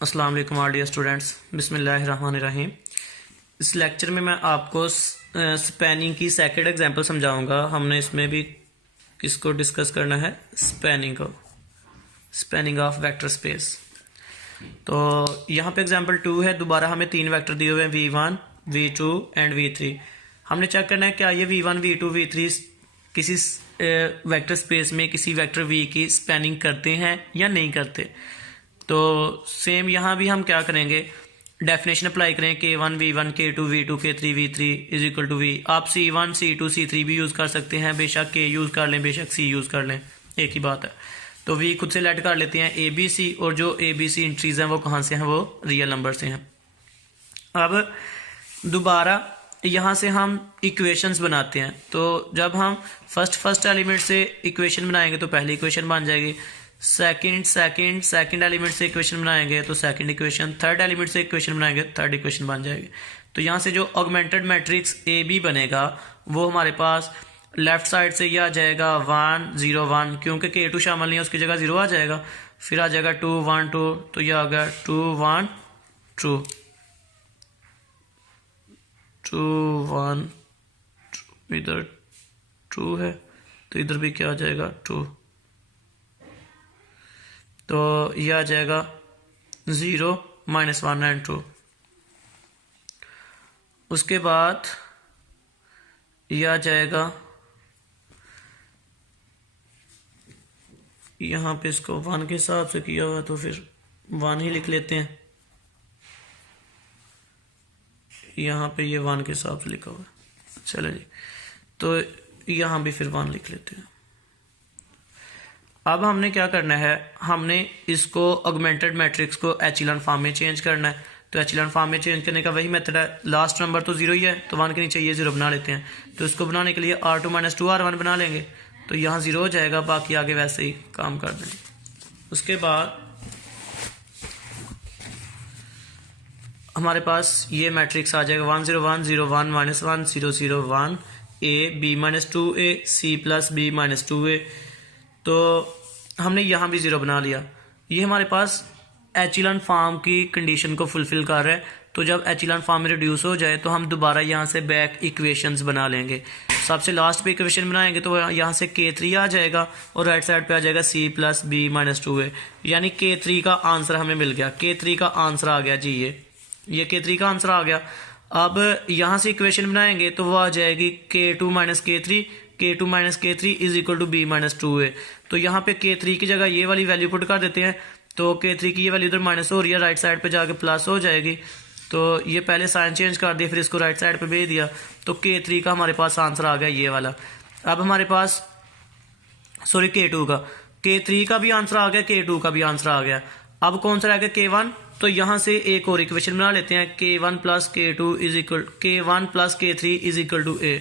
अस्सलाम वालेकुम all dear students, बिस्मिल्लाहिर्रहमानिर्रहीम। इस लेक्चर में मैं आपको स्पैनिंग की सेकंड एग्जांपल समझाऊंगा। हमने इसमें भी किसको डिस्कस करना है, स्पैनिंग ऑफ वेक्टर स्पेस। तो यहाँ पे एग्जांपल 2 है। दोबारा हमें 3 वेक्टर दिए हुए हैं, v1, v2 एंड v3। हमने चेक करना है क्या ये v1, v2, v3 किसी वेक्टर स्पेस में किसी वेक्टर v की स्पैनिंग करते हैं या नहीं करते। तो सेम यहाँ भी हम क्या करेंगे, डेफिनेशन अप्लाई करें k1 v1 k2 v2 k3 v3 is equal to v। आप c1 c2 c3 भी यूज़ कर सकते हैं, बेशक k यूज़ कर लें बेशक c यूज़ कर लें, एक ही बात है। तो v खुद से लेट कर लेते हैं a b c, और जो a b c इंट्रीज हैं वो कहाँ से हैं, वो रियल नंबर से हैं। अब दोबारा यहाँ से हम इक्वेशंस बनाते हैं। तो जब हम फर्स्ट एलिमेंट से इक्वेशन बनाएंगे तो पहली इक्वेशन बन जाएगी, सेकंड एलिमेंट से इक्वेशन बनाएंगे तो सेकंड इक्वेशन, थर्ड एलिमेंट से इक्वेशन बनाएंगे थर्ड इक्वेशन बन जाएगी। तो यहाँ से जो ऑगमेंटेड मैट्रिक्स ए बी बनेगा वो हमारे पास लेफ्ट साइड से यह आ जाएगा 1 0 1, क्योंकि k2 शामिल नहीं है उसकी जगह 0 आ जाएगा। फिर आ जाएगा 2 1 2, तो यह आ गया 2 1 2 2 1 2, इधर 2 है तो इधर भी क्या आ जाएगा 2, तो यह आ जाएगा 0 -1 एंड 2। उसके बाद यह आ जाएगा, यहाँ पे इसको 1 के हिसाब से किया हुआ तो फिर 1 ही लिख लेते हैं। यहाँ पे ये 1 के हिसाब से लिखा हुआ है, चलो जी। तो यहाँ भी फिर 1 लिख लेते हैं। अब हमने क्या करना है, हमने इसको ऑगमेंटेड मैट्रिक्स को एचिलॉन फॉर्म में चेंज करना है। तो एचिलॉन फॉर्म में चेंज करने का वही मेथड है, लास्ट नंबर तो 0 ही है तो 1 के नीचे ये 0 बना लेते हैं। तो इसको बनाने के लिए r2 - 2 r1 बना लेंगे, तो यहाँ 0 हो जाएगा, बाकी आगे वैसे ही काम कर देंगे। उसके बाद हमारे पास ये मैट्रिक्स आ जाएगा 1 0 1 0 1 -1 0 0 1 a b - 2a c + b - 2a। तो हमने यहाँ भी 0 बना लिया। ये हमारे पास एचिलॉन फॉर्म की कंडीशन को फुलफिल कर रहा है। तो जब एचिलॉन फॉर्म में रिड्यूस हो जाए तो हम दोबारा यहाँ से बैक इक्वेशंस बना लेंगे। सबसे लास्ट पे इक्वेशन बनाएंगे तो यहाँ से k3 आ जाएगा और राइट साइड पे आ जाएगा c + b - 2a, यानी k3 का आंसर हमें मिल गया। k3 का आंसर आ गया जी, ये k3 का आंसर आ गया। अब यहाँ से इक्वेशन बनाएंगे तो वो आ जाएगी k2 - k3 is equal to b - 2a। तो यहाँ पे k3 की जगह ये वाली वैल्यू पुट कर देते हैं, तो k3 की ये वैल्यू इधर माइनस हो रही है, राइट साइड पे जाके प्लस हो जाएगी। तो ये पहले साइन चेंज कर दिया, फिर इसको राइट साइड पे भेज दिया, तो k3 का हमारे पास आंसर आ गया ये वाला। अब हमारे पास k3 का भी आंसर आ गया, k2 का भी आंसर आ गया। अब कौन सा रह गया k1, तो यहाँ से एक और इक्वेशन बना लेते हैं, k1 + k3 is equal to a।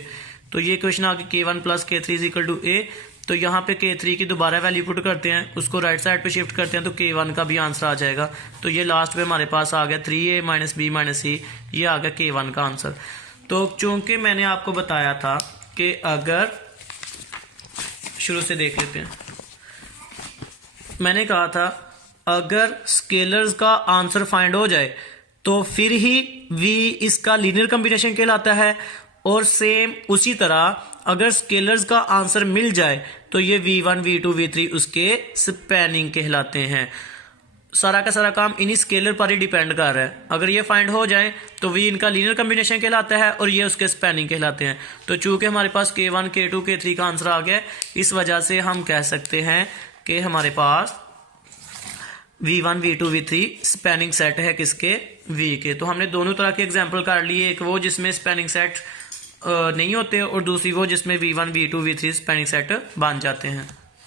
तो ये इक्वेशन आ गई k1 + k3 is equal to a। तो यहाँ पे k3 की दोबारा वैल्यू पुट करते हैं, उसको राइट साइड पे शिफ्ट करते हैं, तो k1 का भी आंसर आ जाएगा। तो ये लास्ट में हमारे पास आ गया 3a - b - c, ये आ गया k1 का आंसर। तो चूंकि मैंने आपको बताया था कि अगर, शुरू से देख लेते हैं, मैंने कहा था अगर स्केलर्स का आंसर फाइंड हो जाए तो फिर ही v इसका लीनियर कॉम्बिनेशन कहलाता है, और सेम उसी तरह अगर स्केलर्स का आंसर मिल जाए तो ये v1 v2 v3 उसके स्पैनिंग कहलाते हैं। सारा का सारा काम इन्हीं स्केलर पर ही डिपेंड कर रहा है। अगर ये फाइंड हो जाए तो v इनका लीनियर कॉम्बिनेशन कहलाता है और ये उसके स्पैनिंग कहलाते हैं। तो चूंकि हमारे पास k1 k2 k3 का आंसर आ गया, इस वजह से हम कह सकते हैं कि हमारे पास v1 v2 v3 spanning set है किसके, v के। तो हमने दोनों तरह के एग्जाम्पल कर लिए, एक वो जिसमें स्पैनिंग सेट नहीं होते और दूसरी वो जिसमें v1 v2 v3 spanning set बन जाते हैं।